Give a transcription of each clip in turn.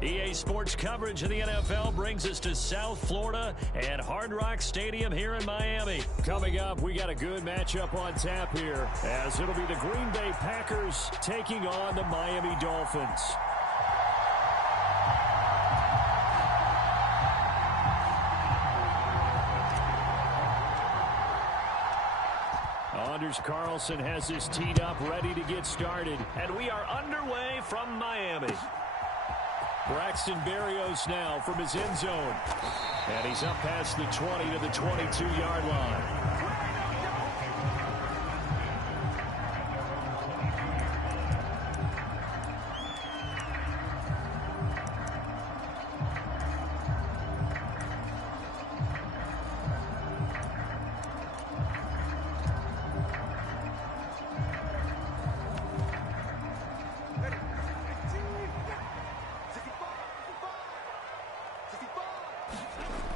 EA Sports coverage of the NFL brings us to South Florida at Hard Rock Stadium here in Miami. Coming up, we got a good matchup on tap here, as it'll be the Green Bay Packers taking on the Miami Dolphins. Anders Carlson has this teed up, ready to get started. And we are underway from Miami. Braxton Berrios now from his end zone. And he's up past the 20 to the 22-yard line.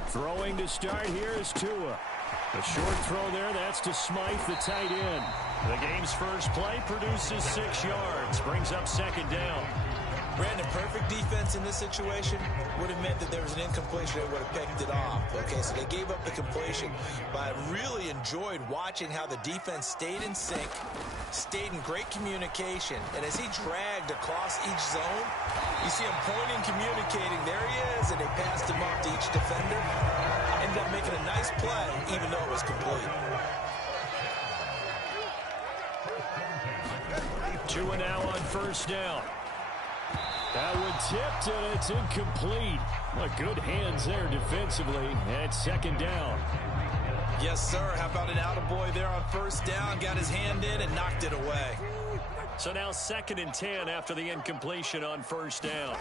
Throwing to start here is Tua. A short throw there, that's to Smythe, the tight end. The game's first play produces 6 yards, brings up second down. Brandon, perfect defense in this situation would have meant that there was an incompletion. They would have picked it off. Okay, so they gave up the completion. But I really enjoyed watching how the defense stayed in sync, stayed in great communication. And as he dragged across each zone, you see him pointing, communicating. There he is, and they passed him off to each defender. Ended up making a nice play, even though it was complete. Tua now on first down. That one tipped, and it's incomplete. What good hands there defensively at second down. Yes, sir. How about an attaboy there on first down? Got his hand in and knocked it away. So now 2nd and 10 after the incompletion on first down.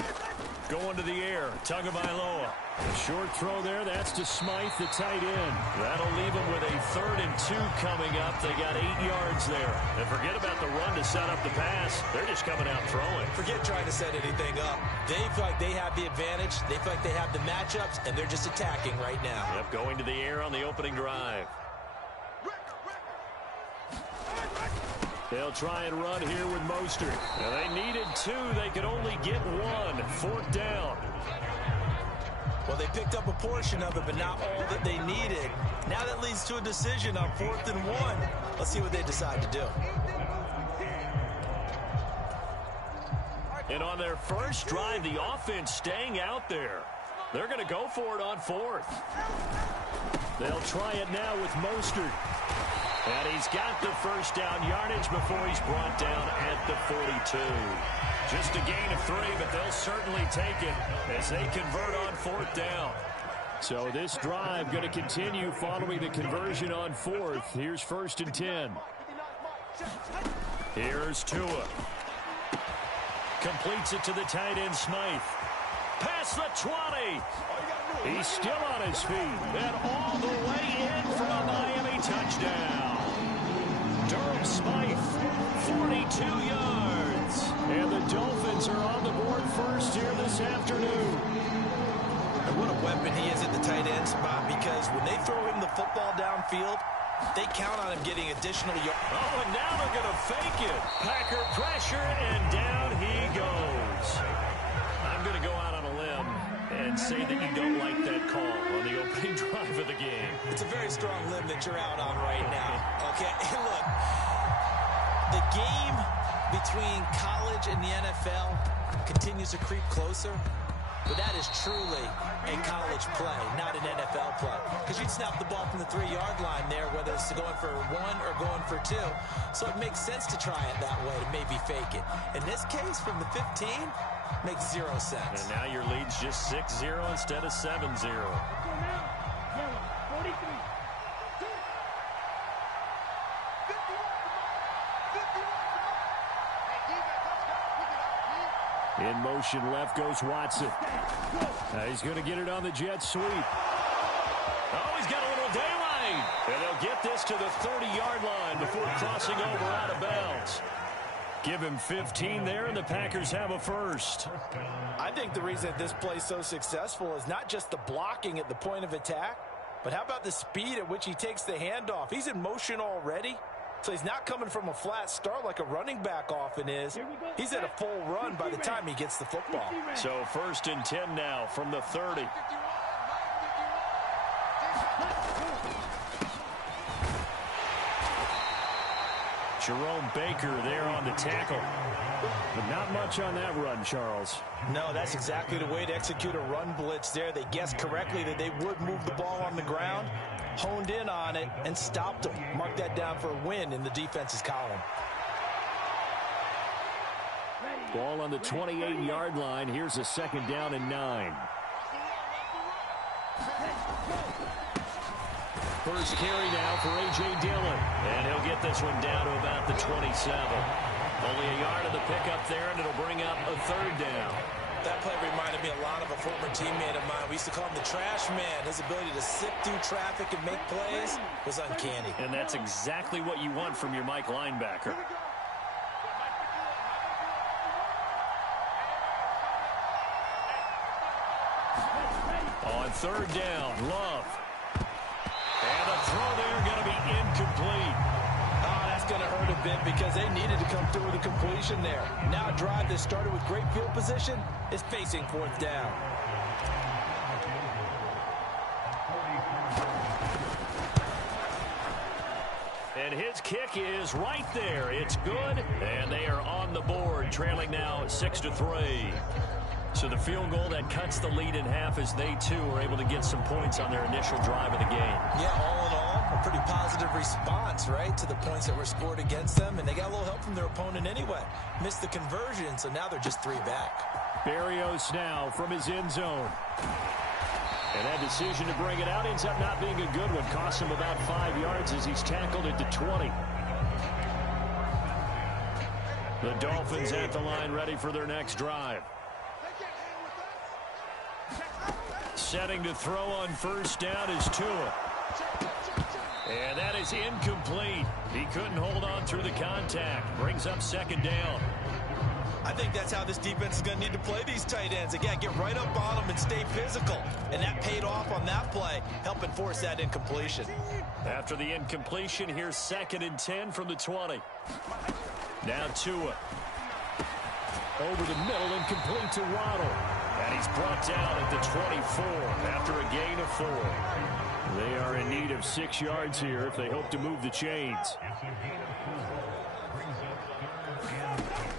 Going to the air, Tagovailoa. A short throw there, that's to Smythe, the tight end. That'll leave them with a 3rd and 2 coming up. They got 8 yards there. And forget about the run to set up the pass. They're just coming out throwing. Forget trying to set anything up. They feel like they have the advantage. They feel like they have the matchups, and they're just attacking right now. Yep, going to the air on the opening drive. They'll try and run here with Mostert. Now they needed 2. They could only get 1. 4th down. Well, they picked up a portion of it, but not all that they needed. Now that leads to a decision on 4th and 1. Let's see what they decide to do. And on their first drive, the offense staying out there. They're going to go for it on 4th. They'll try it now with Mostert. And he's got the first down yardage before he's brought down at the 42. Just a gain of 3, but they'll certainly take it as they convert on 4th down. So this drive going to continue following the conversion on 4th. Here's 1st and 10. Here's Tua. Completes it to the tight end, Smythe. Past the 20. He's still on his feet. And all the way in for a Miami touchdown. Durham Smythe, 42 yards. And the Dolphins are on the board first here this afternoon. And what a weapon he is at the tight end spot, because when they throw him the football downfield, they count on him getting additional yards. Oh, and now they're going to fake it. Packer pressure, and down he goes. I'm going to go out on a limb and say that you don't like that call on the opening drive of the game. It's a very strong limb that you're out on right now. Okay, look, the game between college and the NFL continues to creep closer, but that is truly a college play, not an NFL play. Because you'd snap the ball from the 3-yard line there, whether it's going for 1 or going for 2. So it makes sense to try it that way, to maybe fake it. In this case, from the 15, makes 0 sense. And now your lead's just 6-0 instead of 7-0. In motion, left goes Watson. He's going to get it on the jet sweep. Oh, he's got a little daylight. And they'll get this to the 30-yard line before crossing over out of bounds. Give him 15 there, and the Packers have a first. I think the reason that this play is so successful is not just the blocking at the point of attack, but how about the speed at which he takes the handoff? He's in motion already. So he's not coming from a flat start like a running back often is. He's at a full run by the time he gets the football. So 1st and 10 now from the 30. Jerome Baker there on the tackle. But not much on that run, Charles. No, that's exactly the way to execute a run blitz there. They guessed correctly that they would move the ball on the ground, honed in on it, and stopped them. Mark that down for a win in the defense's column. Ball on the 28-yard line. Here's a 2nd down and 9. First carry now for A.J. Dillon. And he'll get this one down to about the 27. Only a yard of the pickup there, and it'll bring up a 3rd down. That play reminded me a lot of a former teammate of mine. We used to call him the trash man. His ability to sift through traffic and make plays was uncanny. And that's exactly what you want from your Mike linebacker. On 3rd down, Love. And the throw there going to be incomplete. Oh, that's going to hurt a bit because they needed to come through with a completion there. Now a drive that started with great field position is facing 4th down. And his kick is right there. It's good, and they are on the board, trailing now 6-3. So the field goal that cuts the lead in half as they, too, are able to get some points on their initial drive of the game. Yeah, all in all, a pretty positive response, right, to the points that were scored against them. And they got a little help from their opponent anyway. Missed the conversion, so now they're just 3 back. Berrios now from his end zone. And that decision to bring it out ends up not being a good one. Costs him about 5 yards as he's tackled at the 20. The Dolphins at the line ready for their next drive. Setting to throw on 1st down is Tua. And that is incomplete. He couldn't hold on through the contact. Brings up 2nd down. I think that's how this defense is going to need to play these tight ends. Again, get right up on them and stay physical. And that paid off on that play, helping force that incompletion. After the incompletion, here's 2nd and 10 from the 20. Now Tua. Over the middle and complete to Waddle. And he's brought down at the 24 after a gain of 4. They are in need of 6 yards here if they hope to move the chains.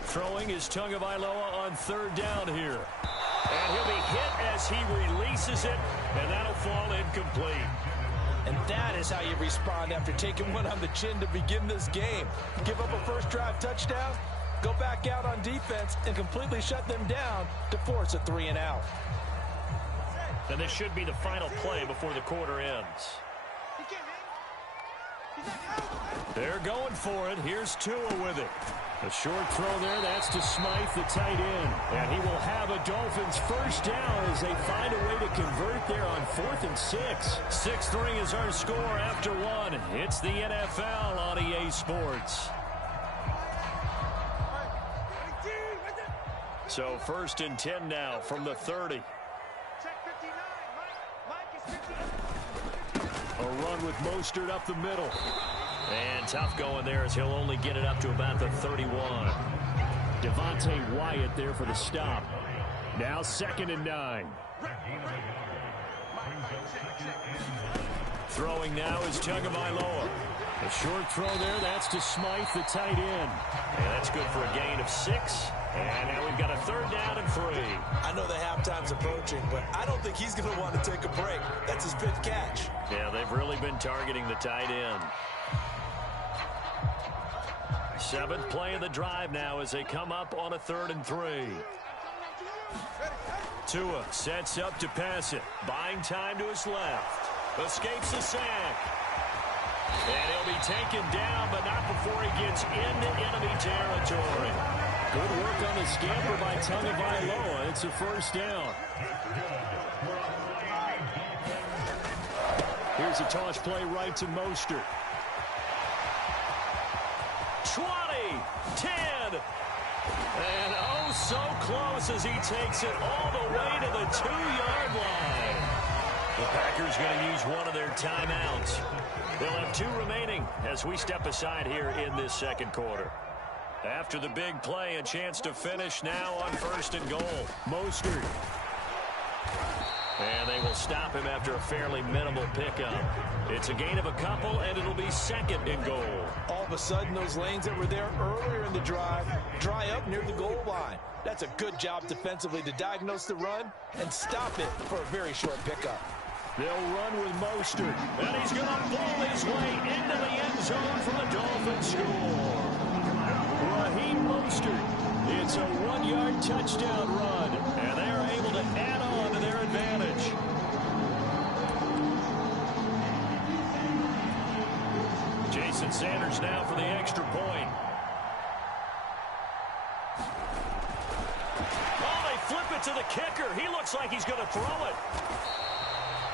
Throwing is Tagovailoa on 3rd down here. And he'll be hit as he releases it, and that'll fall incomplete. And that is how you respond after taking one on the chin to begin this game. Give up a first drive touchdown, go back out on defense, and completely shut them down to force a 3-and-out. And this should be the final play before the quarter ends. They're going for it. Here's Tua with it. A short throw there. That's to Smythe, the tight end. And he will have a Dolphins first down as they find a way to convert there on 4th and 6. 6-3 is our score after 1. It's the NFL on EA Sports. So 1st and 10 now from the 30. A run with Mostert up the middle. And tough going there as he'll only get it up to about the 31. Devontae Wyatt there for the stop. Now 2nd and 9. Throwing now is Tagovailoa. A short throw there. That's to Smythe, the tight end. And that's good for a gain of 6. And now we've got a 3rd down and 3. I know the halftime's approaching, but I don't think he's going to want to take a break. That's his 5th catch. Yeah, they've really been targeting the tight end. 7th play of the drive now as they come up on a 3rd and 3. Tua sets up to pass it. Buying time to his left. Escapes the sack. And he'll be taken down, but not before he gets into enemy territory. Good work on the scamper by Tagovailoa. It's a first down. Here's a toss play right to Mostert. 20, 10, and oh so close as he takes it all the way to the 2-yard line. The Packers going to use one of their timeouts. They'll have 2 remaining as we step aside here in this second quarter. After the big play, a chance to finish now on 1st and goal. Mostert. And they will stop him after a fairly minimal pickup. It's a gain of a couple, and it'll be 2nd and goal. All of a sudden, those lanes that were there earlier in the drive dry up near the goal line. That's a good job defensively to diagnose the run and stop it for a very short pickup. They'll run with Mostert, and he's going to ball his way into the end zone for the Dolphins score. Raheem Mostert. It's a 1-yard touchdown run, and they are able to add on to their advantage. Jason Sanders now for the extra point. Oh, they flip it to the kicker. He looks like he's going to throw it.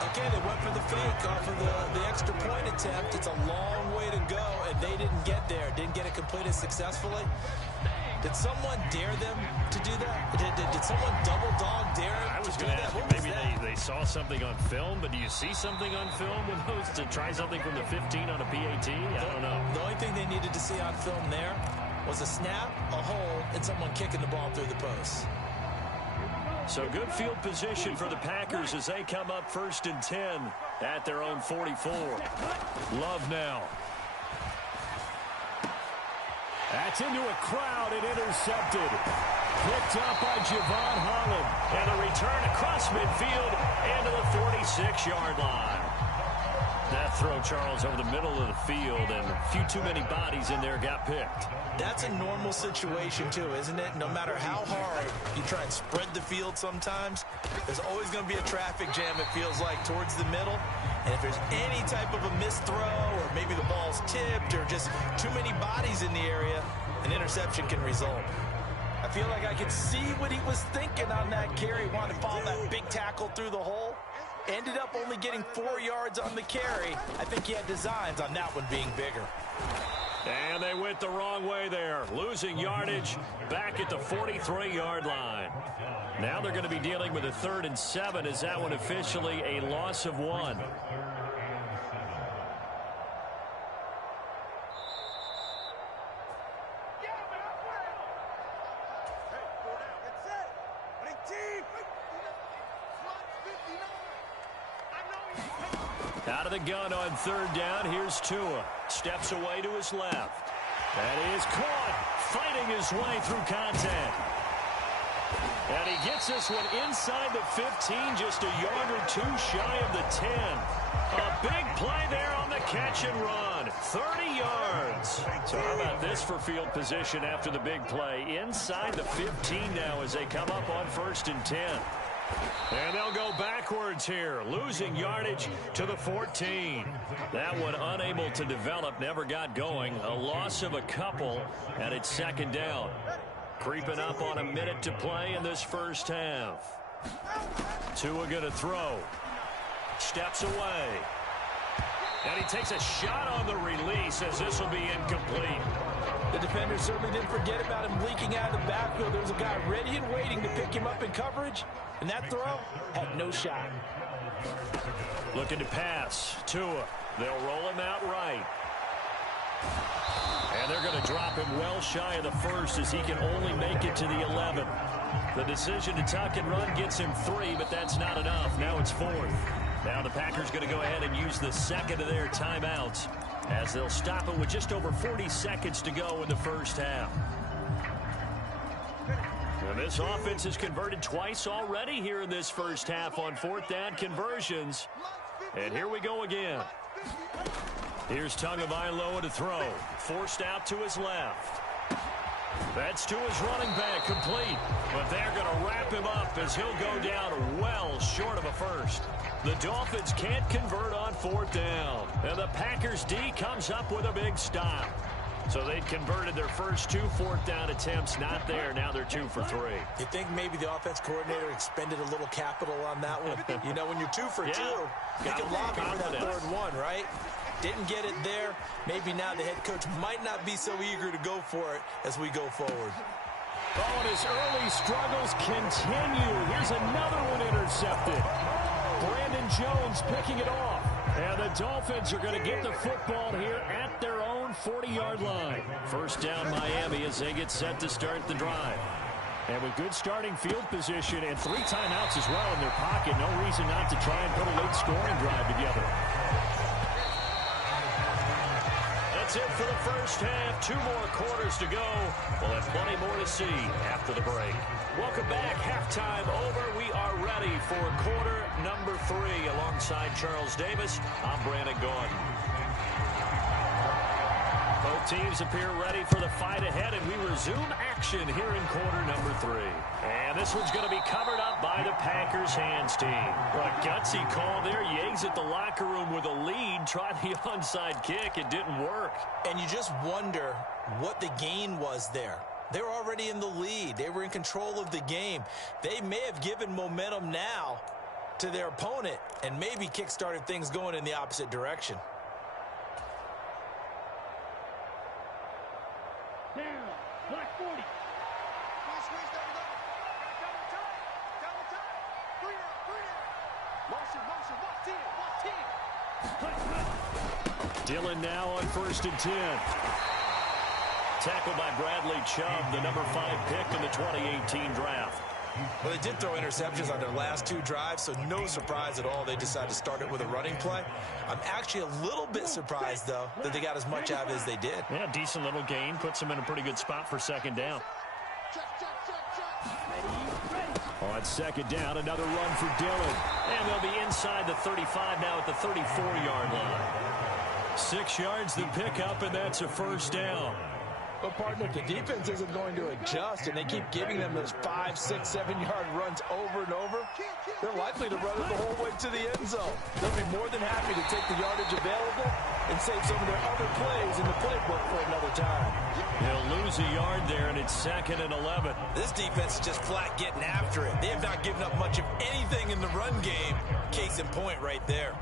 Okay, they went for the fake off of the extra point attempt. It's a long way to go, and they didn't get there. Didn't get it completed successfully. Did someone dare them to do that? Did someone double dog dare them I was to do going to that? ask you, maybe they saw something on film, but do you see something on film with those to try something from the 15 on a PAT? I don't know. The only thing they needed to see on film there was a snap, a hole, and someone kicking the ball through the post. So good field position for the Packers as they come up 1st and 10 at their own 44. Love now. That's into a crowd and intercepted. Picked up by Javon Holland. And a return across midfield into the 46-yard line. That throw, Charles, over the middle of the field, and a few too many bodies in there got picked. That's a normal situation, too, isn't it? No matter how hard you try and spread the field sometimes, there's always going to be a traffic jam, it feels like, towards the middle. And if there's any type of a missed throw, or maybe the ball's tipped, or just too many bodies in the area, an interception can result. I feel like I can see what he was thinking on that carry. Wanted to follow that big tackle through the hole. Ended up only getting 4 yards on the carry. I think he had designs on that one being bigger. And they went the wrong way there. Losing yardage back at the 43-yard line. Now they're going to be dealing with a 3rd and 7 as that one officially a loss of 1. Out of the gun on 3rd down. Here's Tua. Steps away to his left. That is caught. Fighting his way through contact. And he gets this one inside the 15, just a yard or 2 shy of the 10. A big play there on the catch and run. 30 yards. So how about this for field position after the big play? Inside the 15 now as they come up on 1st and 10. And they'll go backwards here, losing yardage to the 14. That one unable to develop, never got going. A loss of a couple, and it's 2nd down. Creeping up on a minute to play in this first half. Tua going to throw. Steps away. And he takes a shot on the release as this will be incomplete. The defender certainly didn't forget about him leaking out of the backfield. There was a guy ready and waiting to pick him up in coverage, and that throw had no shot. Looking to pass. Tua. They'll roll him out right. And they're going to drop him well shy of the 1st as he can only make it to the 11. The decision to tuck and run gets him 3, but that's not enough. Now it's 4th. Now the Packers going to go ahead and use the 2nd of their timeouts as they'll stop it with just over 40 seconds to go in the first half. And this offense has converted twice already here in this first half on 4th down conversions. And here we go again. Here's Tagovailoa to throw. Forced out to his left. That's to his running back, complete. But they're going to wrap him up as he'll go down well short of a first. The Dolphins can't convert on 4th down. And the Packers D comes up with a big stop. So they'd converted their first 2 4th down attempts. Not there. Now they're 2 for 3. You think maybe the offense coordinator expended a little capital on that one? You know, when you're 2 for 2, you can lobby for that 3rd one, right? Didn't get it there. Maybe now the head coach might not be so eager to go for it as we go forward. Oh, and his early struggles continue. Here's another one intercepted. Brandon Jones picking it off. And the Dolphins are going to get the football here at their own 40-yard line. First down Miami as they get set to start the drive. And with good starting field position and 3 timeouts as well in their pocket, no reason not to try and put a late scoring drive together. That's it for the first half. 2 more quarters to go. We'll have plenty more to see after the break. Welcome back. Halftime over. We are ready for quarter number 3. Alongside Charles Davis, I'm Brandon Gordon. Both teams appear ready for the fight ahead, and we resume action here in quarter number 3. And this one's going to be covered up by the Packers hands team. What a gutsy call there. Yates at the locker room with a lead. Tried the onside kick. It didn't work. And you just wonder what the gain was there. They were already in the lead. They were in control of the game. They may have given momentum now to their opponent and maybe kick-started things going in the opposite direction. Down, black 40. Squeeze, double, Dillon now on 1st and 10. Tackled by Bradley Chubb, the number 5 pick in the 2018 draft. Well, they did throw interceptions on their last 2 drives, so no surprise at all they decided to start it with a running play. I'm actually a little bit surprised, though, that they got as much out of it as they did. Yeah, decent little gain. Puts them in a pretty good spot for 2nd down. On 2nd down, another run for Dillon. And they'll be inside the 35 now at the 34-yard line. 6 yards the pickup, and that's a 1st down. But, partner, if the defense isn't going to adjust and they keep giving them those 5, 6, 7-yard runs over and over, they're likely to run it the whole way to the end zone. They'll be more than happy to take the yardage available and save some of their other plays in the playbook for another time. He'll lose a yard there, and it's 2nd and 11. This defense is just flat getting after it. They have not given up much of anything in the run game. Case in point right there.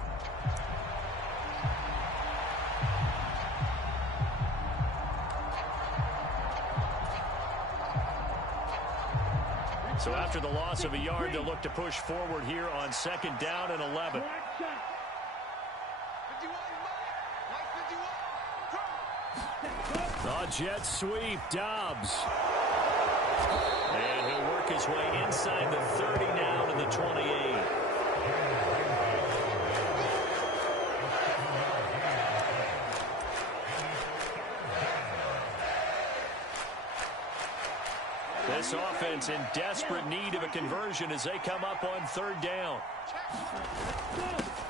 So after the loss of a yard, they'll look to push forward here on 2nd down and 11. The jet sweep, Dobbs. And he'll work his way inside the 30 now to the 28. This offense in desperate need of a conversion as they come up on 3rd down.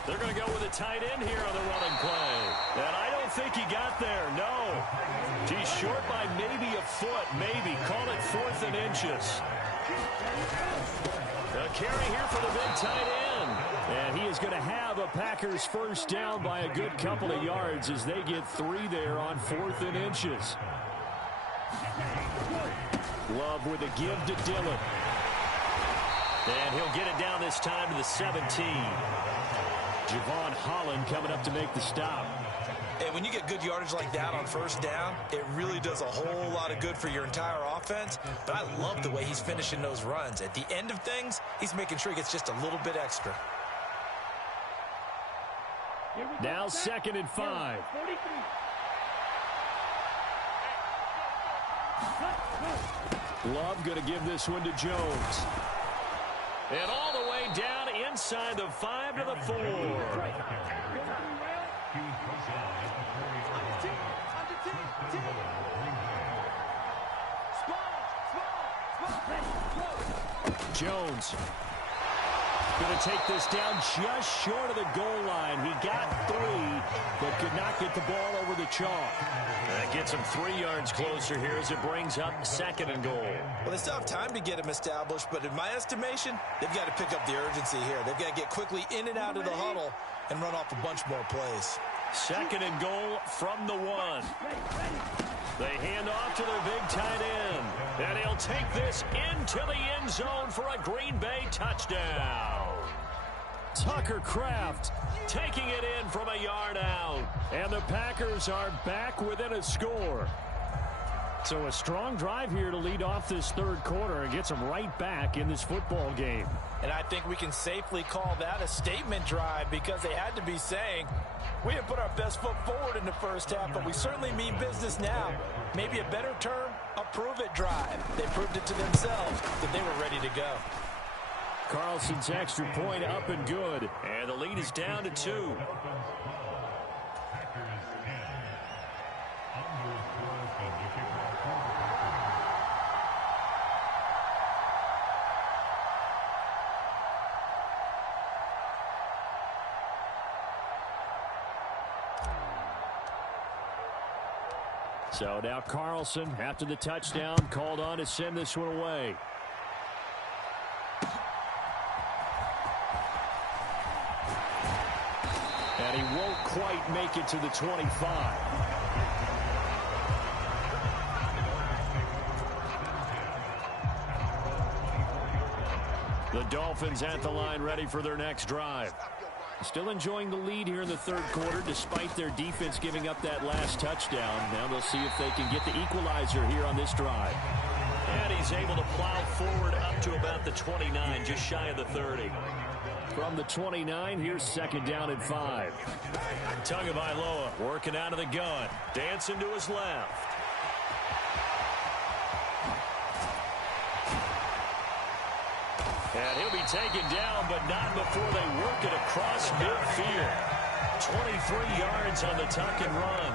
They're going to go with a tight end here on the running play. And I don't think he got there, no. He's short by maybe a foot, maybe. Call it 4th and inches. A carry here for the big tight end. And he is going to have a Packers 1st down by a good couple of yards as they get 3 there on 4th and inches. Love with a give to Dillon. And he'll get it down this time to the 17. Javon Holland coming up to make the stop. And when you get good yardage like that on 1st down, it really does a whole lot of good for your entire offense. But I love the way he's finishing those runs. At the end of things, he's making sure he gets just a little bit extra. Now 2nd and 5. Love going to give this one to Jones. And all the way down inside the 5 to the 4. Jones going to take this down just short of the goal line. He got 3, but could not get the ball over the chalk. That gets him 3 yards closer here as it brings up 2nd and goal. Well, they still have time to get him established, but in my estimation, they've got to pick up the urgency here. They've got to get quickly in and out of the huddle and run off a bunch more plays. 2nd and goal from the 1. They hand off to their big tight end. And he'll take this into the end zone for a Green Bay touchdown. Tucker Kraft taking it in from a yard out. And the Packers are back within a score. So a strong drive here to lead off this third quarter and gets them right back in this football game. And I think we can safely call that a statement drive because they had to be saying, we didn't put our best foot forward in the first half, but we certainly mean business now. Maybe a better term, a prove-it drive. They proved it to themselves that they were ready to go. Carlson's extra point up and good. And the lead is down to 2. So now Carlson, after the touchdown, called on to send this one away. And he won't quite make it to the 25. The Dolphins at the line ready for their next drive. Still enjoying the lead here in the third quarter despite their defense giving up that last touchdown. Now they'll see if they can get the equalizer here on this drive. And he's able to plow forward up to about the 29, just shy of the 30. From the 29, here's second down and 5. Tagovailoa working out of the gun. Dancing to his left. And he'll be taken down, but not before they work it across midfield. 23 yards on the tuck and run.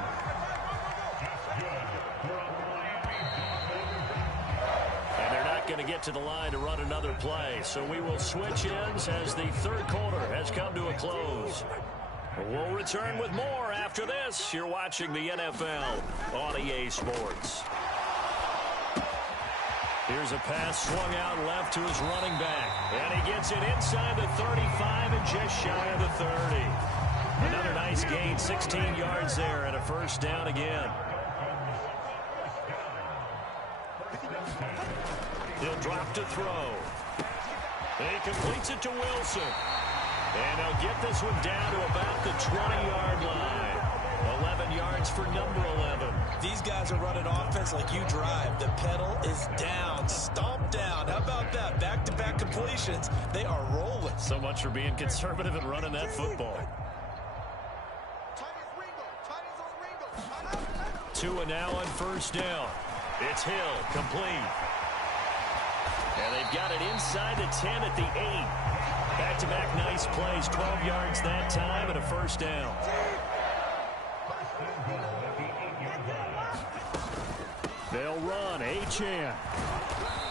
And they're not going to get to the line to run another play. So we will switch ends as the third quarter has come to a close. We'll return with more after this. You're watching the NFL on EA Sports. Here's a pass swung out left to his running back. And he gets it inside the 35 and just shy of the 30. Another nice gain, 16 yards there and a first down again. He'll drop to throw. He completes it to Wilson. And he'll get this one down to about the 20-yard line. 11 yards for number 11. These guys are running offense like you drive. The pedal is down, stomp down. How about that? Back-to-back completions. They are rolling. So much for being conservative and running that football. Tua now on first down. It's Hill, complete. And they've got it inside the 10 at the 8. Back-to-back nice plays, 12 yards that time and a first down. They'll run, Achane.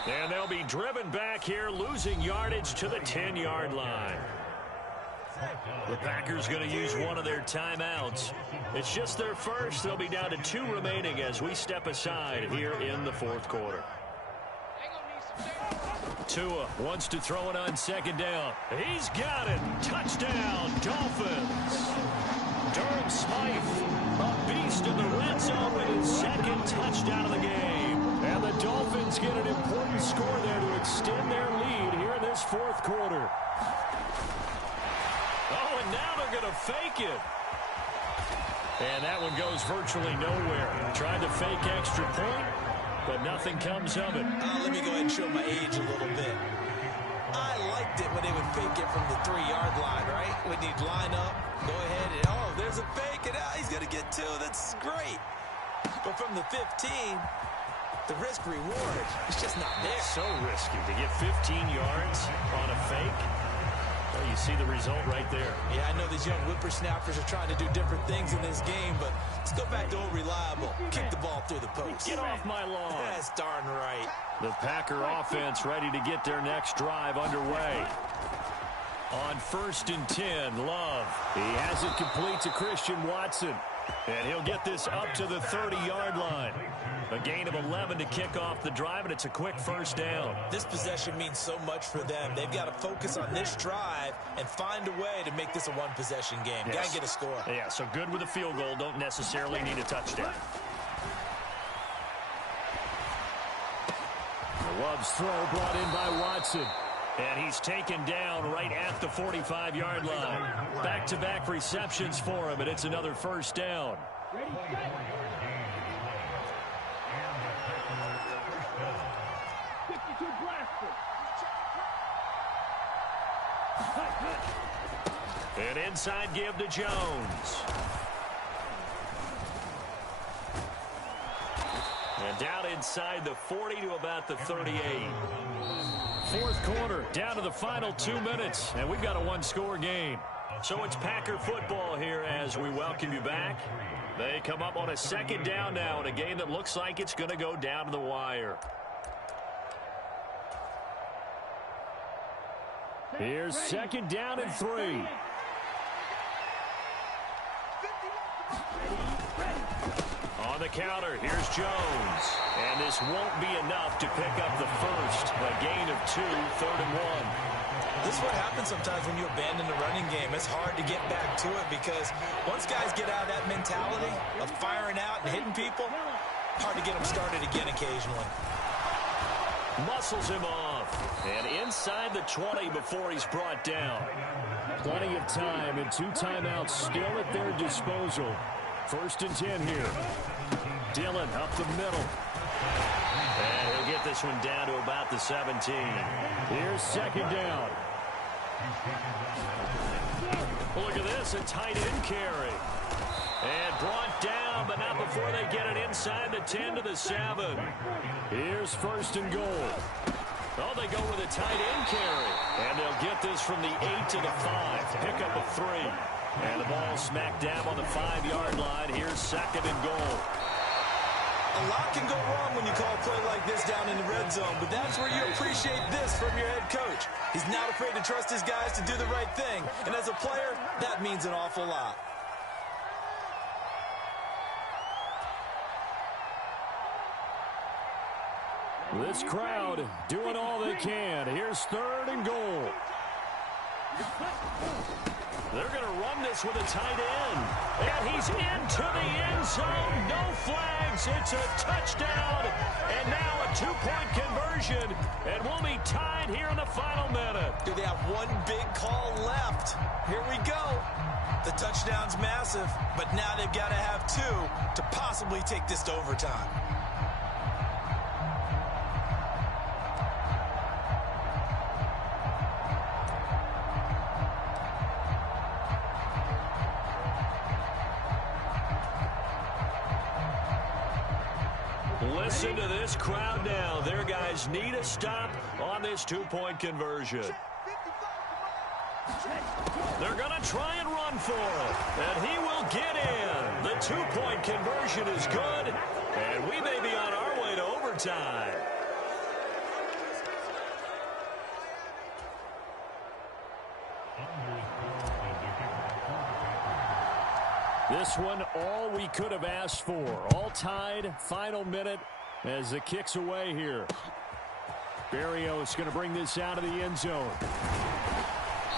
And they'll be driven back here, losing yardage to the 10-yard line. The Packers going to use one of their timeouts. It's just their first. They'll be down to 2 remaining as we step aside here in the fourth quarter. Tua wants to throw it on second down. He's got it. Touchdown, Dolphins. Durham Smythe, a beast in the red zone with his second touchdown of the game. And the Dolphins get an important score there to extend their lead here in this fourth quarter. Oh, and now they're going to fake it. And that one goes virtually nowhere. Tried to fake extra point, but nothing comes of it. Let me go ahead and show my age a little bit. I liked it when they would fake it from the 3-yard line, right? When you'd line up, go ahead, and oh, there's a fake, and he's going to get 2. That's great. But from the 15, the risk-reward is just not there. So risky to get 15 yards on a fake. Well, you see the result right there. Yeah, I know these young whippersnappers are trying to do different things in this game, but let's go back to old reliable. Kick the ball through the post. Get off my lawn. That's darn right. The Packer offense ready to get their next drive underway. On 1st and 10, Love. He has it complete to Christian Watson. And he'll get this up to the 30-yard line. A gain of 11 to kick off the drive, and it's a quick first down. This possession means so much for them. They've got to focus on this drive and find a way to make this a one-possession game. Yes. Got to get a score. Yeah, so good with a field goal. Don't necessarily need a touchdown. Love's throw brought in by Watson. And he's taken down right at the 45-yard line. Back-to-back receptions for him, and it's another first down. 52 blaster. An inside give to Jones. And down inside the 40 to about the 38. Fourth quarter, down to the final 2 minutes, and we've got a one-score game. So it's Packer football here as we welcome you back. They come up on a second down now in a game that looks like it's going to go down to the wire. Here's second down and 3. On the counter, here's Jones. And this won't be enough to pick up the first. A gain of 2, 3rd and 1. This is what happens sometimes when you abandon the running game. It's hard to get back to it because once guys get out of that mentality of firing out and hitting people, hard to get them started again occasionally. Muscles him off. And inside the 20 before he's brought down. Plenty of time and 2 timeouts still at their disposal. 1st and 10 here. Dillon up the middle. And he'll get this one down to about the 17. Here's second down. Look at this, a tight end carry. And brought down, but not before they get it inside the 10 to the 7. Here's 1st and goal. Oh, they go with a tight end carry. And they'll get this from the 8 to the 5. Pick up a 3. And the ball smack dab on the 5-yard line. Here's 2nd and goal. A lot can go wrong when you call a play like this down in the red zone, but that's where you appreciate this from your head coach. He's not afraid to trust his guys to do the right thing, and as a player, that means an awful lot. This crowd doing all they can. Here's 3rd and goal. They're going to run this with a tight end. And he's into the end zone. No flags. It's a touchdown. And now a 2-point conversion. And we'll be tied here in the final minute. Do they have one big call left? Here we go. The touchdown's massive, but now they've got to have 2 to possibly take this to overtime. Listen to this crowd now. Their guys need a stop on this 2-point conversion. They're going to try and run for it. And he will get in. The 2-point conversion is good. And we may be on our way to overtime. This one, all we could have asked for. All tied, final minute as the kick's away here. Berrios going to bring this out of the end zone.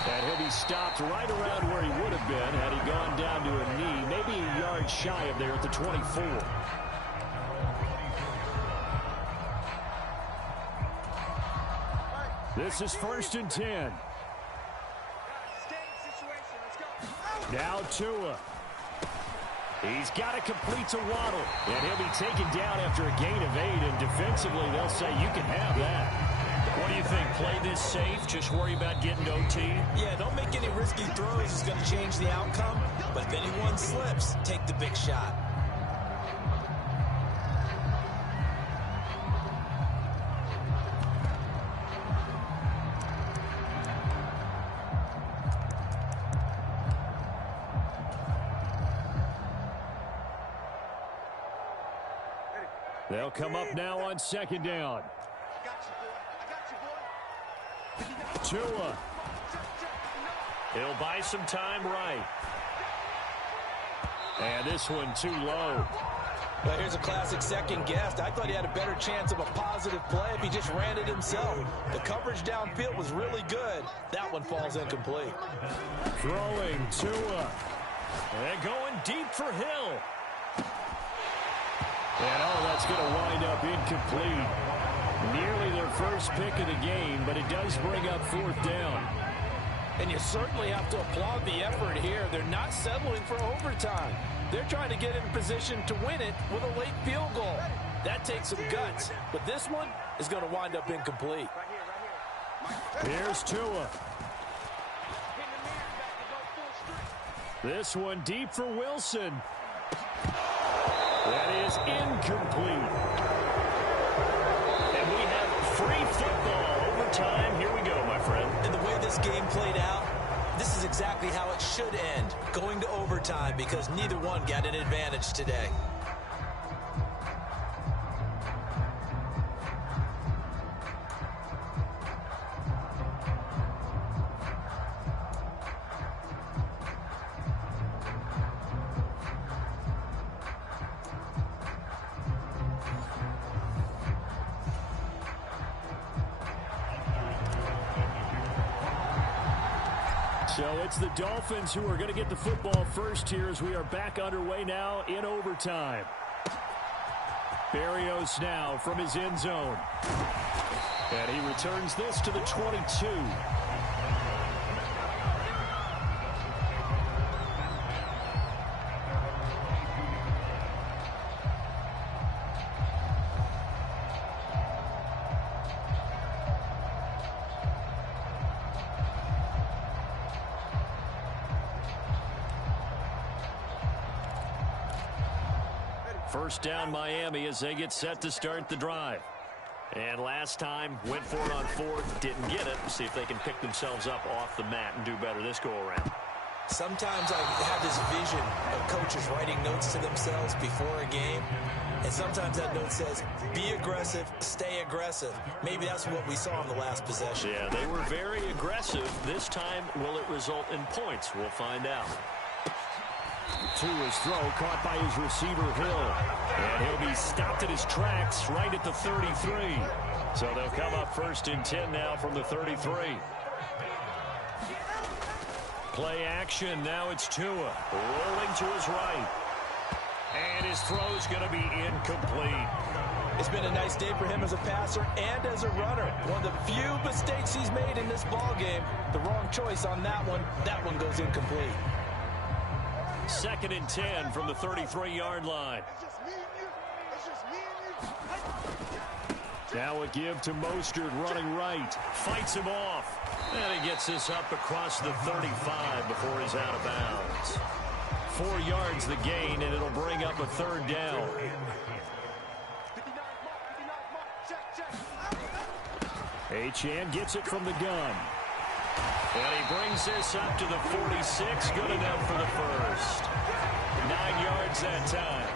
And he'll be stopped right around where he would have been had he gone down to a knee, maybe a yard shy of there at the 24. This is 1st and 10. Now Tua. He's got to complete to Waddle. And he'll be taken down after a gain of 8. And defensively, they'll say you can have that. What do you think? Play this safe? Just worry about getting OT? Yeah, don't make any risky throws. It's going to change the outcome. But if anyone slips, take the big shot. They'll come up now on 2nd down. Tua. He'll buy some time right. And this one too low. Well, here's a classic second guess. I thought he had a better chance of a positive play if he just ran it himself. The coverage downfield was really good. That one falls incomplete. Throwing Tua. And going deep for Hill. And, that's going to wind up incomplete. Nearly their first pick of the game, but it does bring up 4th down. And you certainly have to applaud the effort here. They're not settling for overtime. They're trying to get in position to win it with a late field goal. That takes some guts, but this one is going to wind up incomplete. Here's Tua. This one deep for Wilson. That is incomplete. And we have free football. Overtime. Here we go, my friend. And the way this game played out, this is exactly how it should end, going to overtime, because neither one got an advantage today. So it's the Dolphins who are going to get the football first here as we are back underway now in overtime. Berrios now from his end zone. And he returns this to the 22. First down Miami as they get set to start the drive. And last time went for it on fourth, didn't get it. See if they can pick themselves up off the mat and do better this go around. Sometimes I have this vision of coaches writing notes to themselves before a game. And sometimes that note says, be aggressive, stay aggressive. Maybe that's what we saw in the last possession. Yeah, they were very aggressive. This time, will it result in points? We'll find out. To his throw, caught by his receiver, Hill. And he'll be stopped at his tracks right at the 33. So they'll come up first and 10 now from the 33. Play action. Now it's Tua. Rolling to his right. And his throw's going to be incomplete. It's been a nice day for him as a passer and as a runner. One of the few mistakes he's made in this ball game. The wrong choice on that one. That one goes incomplete. Second and 10 from the 33-yard line. Now a give to Mostert running right. Fights him off. And he gets this up across the 35 before he's out of bounds. 4 yards the gain, and it'll bring up a third down. Achane gets it from the gun. And he brings this up to the 46. Good enough for the first. 9 yards that time.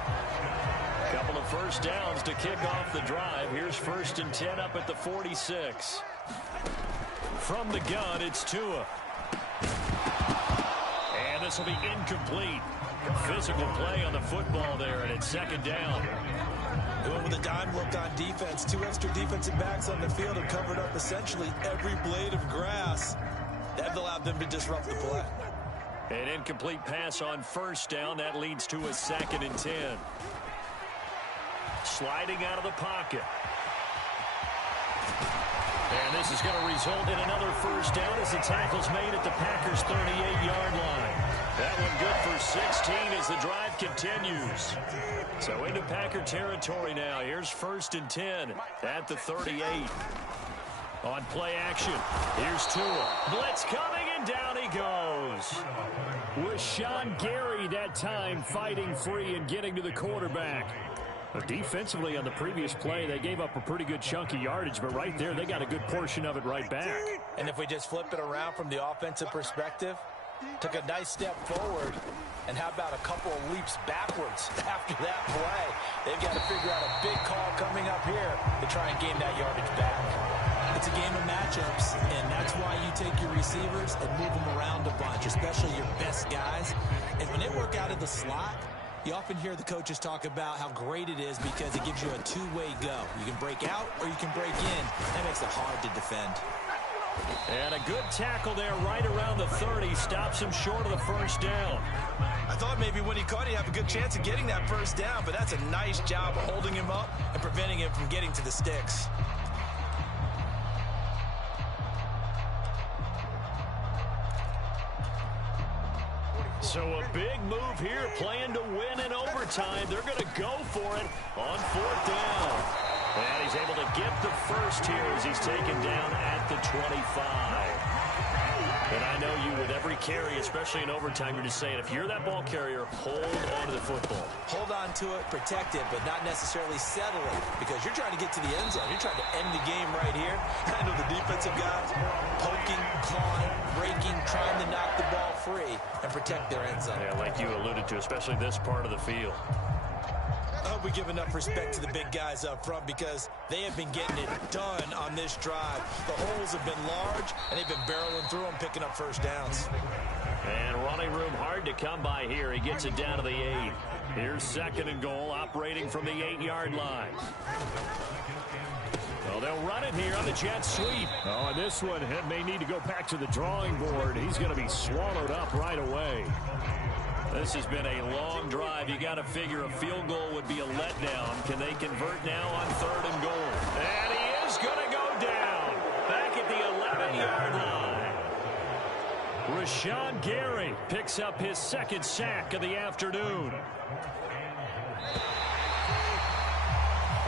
Couple of first downs to kick off the drive. Here's first and 10 up at the 46. From the gun, it's Tua. And this will be incomplete. Physical play on the football there, and it's second down. Going with a dime look on defense. 2 extra defensive backs on the field have covered up essentially every blade of grass. That allowed them to disrupt the play. An incomplete pass on first down. That leads to a second and 10. Sliding out of the pocket. And this is going to result in another first down as the tackle's made at the Packers' 38-yard line. That one good for 16 as the drive continues. So into Packer territory now. Here's first and 10 at the 38. On play action, here's Tua. Blitz coming, and down he goes. Was Sean Gary that time fighting free and getting to the quarterback. But defensively on the previous play, they gave up a pretty good chunk of yardage, but right there, they got a good portion of it right back. And if we just flip it around from the offensive perspective, took a nice step forward, and how about a couple of leaps backwards after that play? They've got to figure out a big call coming up here to try and gain that yardage back. It's a game of matchups, and that's why you take your receivers and move them around a bunch, especially your best guys. And when they work out of the slot, you often hear the coaches talk about how great it is because it gives you a two-way go. You can break out or you can break in. That makes it hard to defend. And a good tackle there right around the 30. Stops him short of the first down. I thought maybe when he caught, he'd have a good chance of getting that first down, but that's a nice job of holding him up and preventing him from getting to the sticks. So a big move here, playing to win in overtime. They're going to go for it on 4th down. And he's able to get the first here as he's taken down at the 25. And I know you, with every carry, especially in overtime, you're just saying, if you're that ball carrier, hold on to the football. Hold on to it, protect it, but not necessarily settle it, because you're trying to get to the end zone. You're trying to end the game right here. I know the defensive guys poking, clawing, breaking, trying to knock the ball free and protect their end zone. Yeah, like you alluded to, especially this part of the field. I hope we give enough respect to the big guys up front, because they have been getting it done on this drive. The holes have been large, and they've been barreling through them, picking up first downs. And running room hard to come by here. He gets it down to the 8. Here's 2nd and goal, operating from the 8-yard line. Well, they'll run it here on the jet sweep. Oh, and this one may need to go back to the drawing board. He's going to be swallowed up right away. This has been a long drive. You got to figure a field goal would be a letdown. Can they convert now on 3rd and goal? And he is going to go down back at the 11-yard line. Rashawn Gary picks up his 2nd sack of the afternoon.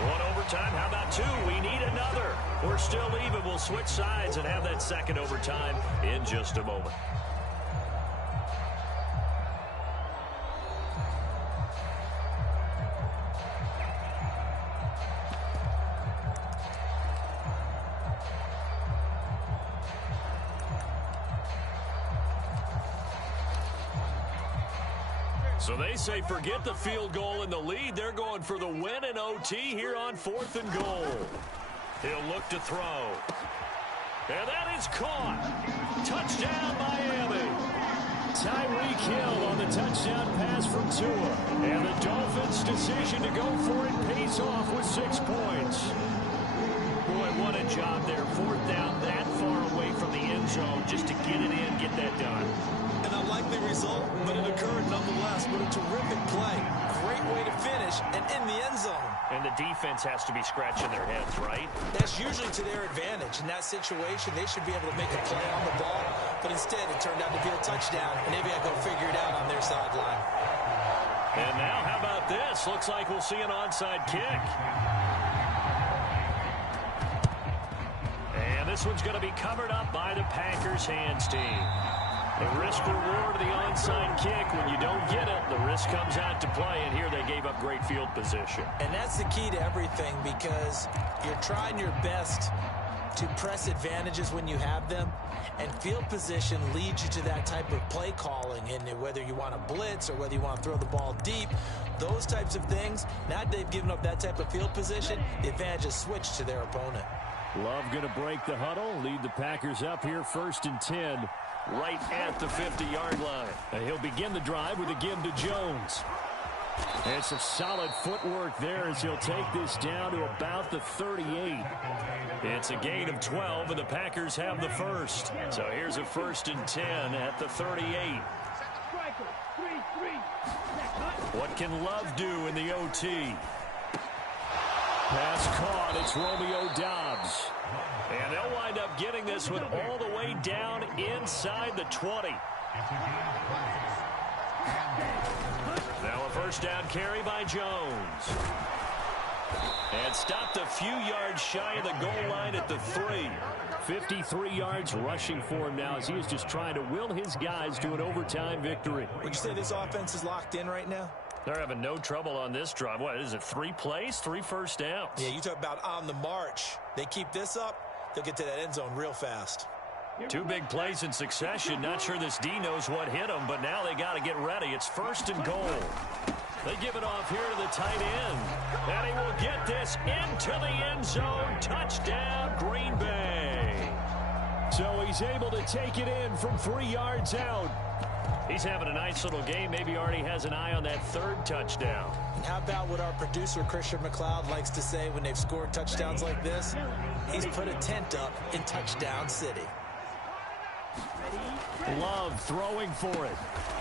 One overtime. How about 2? We need another. We're still even. We'll switch sides and have that 2nd overtime in just a moment. So they say forget the field goal and the lead. They're going for the win in OT here on 4th and goal. He'll look to throw. And that is caught. Touchdown, Miami. Tyreek Hill on the touchdown pass from Tua. And the Dolphins' decision to go for it pays off with 6 points. Boy, what a job there. 4th down, that far away from the end zone just to get it in, get that done. An unlikely result, but it occurred nonetheless. But a terrific play. Great way to finish and in the end zone. And the defense has to be scratching their heads, right? That's usually to their advantage. In that situation, they should be able to make a play on the ball. But instead, it turned out to be a touchdown. And they've got to go figure it out on their sideline. And now, how about this? Looks like we'll see an onside kick. And this one's going to be covered up by the Packers hands team. The risk-reward of the onside kick. When you don't get it, the risk comes out to play, and here they gave up great field position. And that's the key to everything, because you're trying your best to press advantages when you have them, and field position leads you to that type of play calling, and whether you want to blitz or whether you want to throw the ball deep, those types of things. Now that they've given up that type of field position, the advantage is switched to their opponent. Love going to break the huddle, lead the Packers up here 1st and 10. Right at the 50-yard line. And he'll begin the drive with a give to Jones. And some solid footwork there as he'll take this down to about the 38. It's a gain of 12, and the Packers have the first. So here's a 1st and 10 at the 38. What can Love do in the OT? Pass caught. It's Romeo Doubs. And they'll wind up getting this one all the way down inside the 20. Now a 1st down carry by Jones. And stopped a few yards shy of the goal line at the 3. 53 yards rushing for him now as he is just trying to will his guys to an overtime victory. Would you say this offense is locked in right now? They're having no trouble on this drive. What is it, 3 plays, 3 first downs? Yeah, you talk about on the march. They keep this up, they'll get to that end zone real fast. 2 big plays in succession. Not sure this D knows what hit him, but now they got to get ready. It's 1st and goal. They give it off here to the tight end. And he will get this into the end zone. Touchdown, Green Bay. So he's able to take it in from 3 yards out. He's having a nice little game. Maybe already has an eye on that 3rd touchdown. And how about what our producer, Christian McLeod, likes to say when they've scored touchdowns like this? He's put a tent up in Touchdown City. Love throwing for it.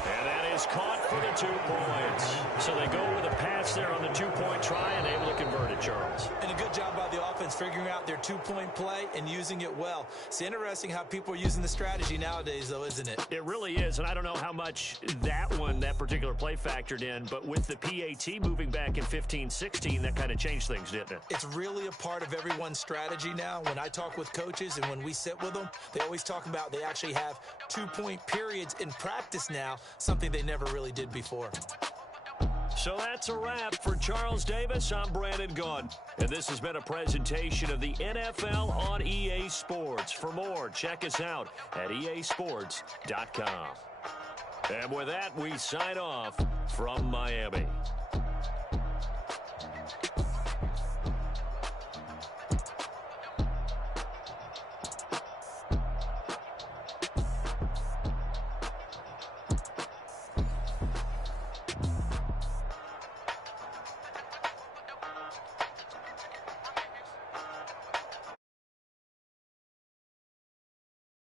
And that is caught for the 2 points. So they go with a pass there on the 2-point try and able to convert it, Charles. And a good job by the offense figuring out their 2-point play and using it well. It's interesting how people are using the strategy nowadays, though, isn't it? It really is, and I don't know how much that particular play factored in, but with the PAT moving back in 15-16, that kind of changed things, didn't it? It's really a part of everyone's strategy now. When I talk with coaches and when we sit with them, they always talk about they actually have 2-point periods in practice now, something they never really did before. So that's a wrap for Charles Davis. I'm Brandon Gaudin, and this has been a presentation of the NFL on EA Sports. For more, check us out at easports.com. And with that, we sign off from Miami.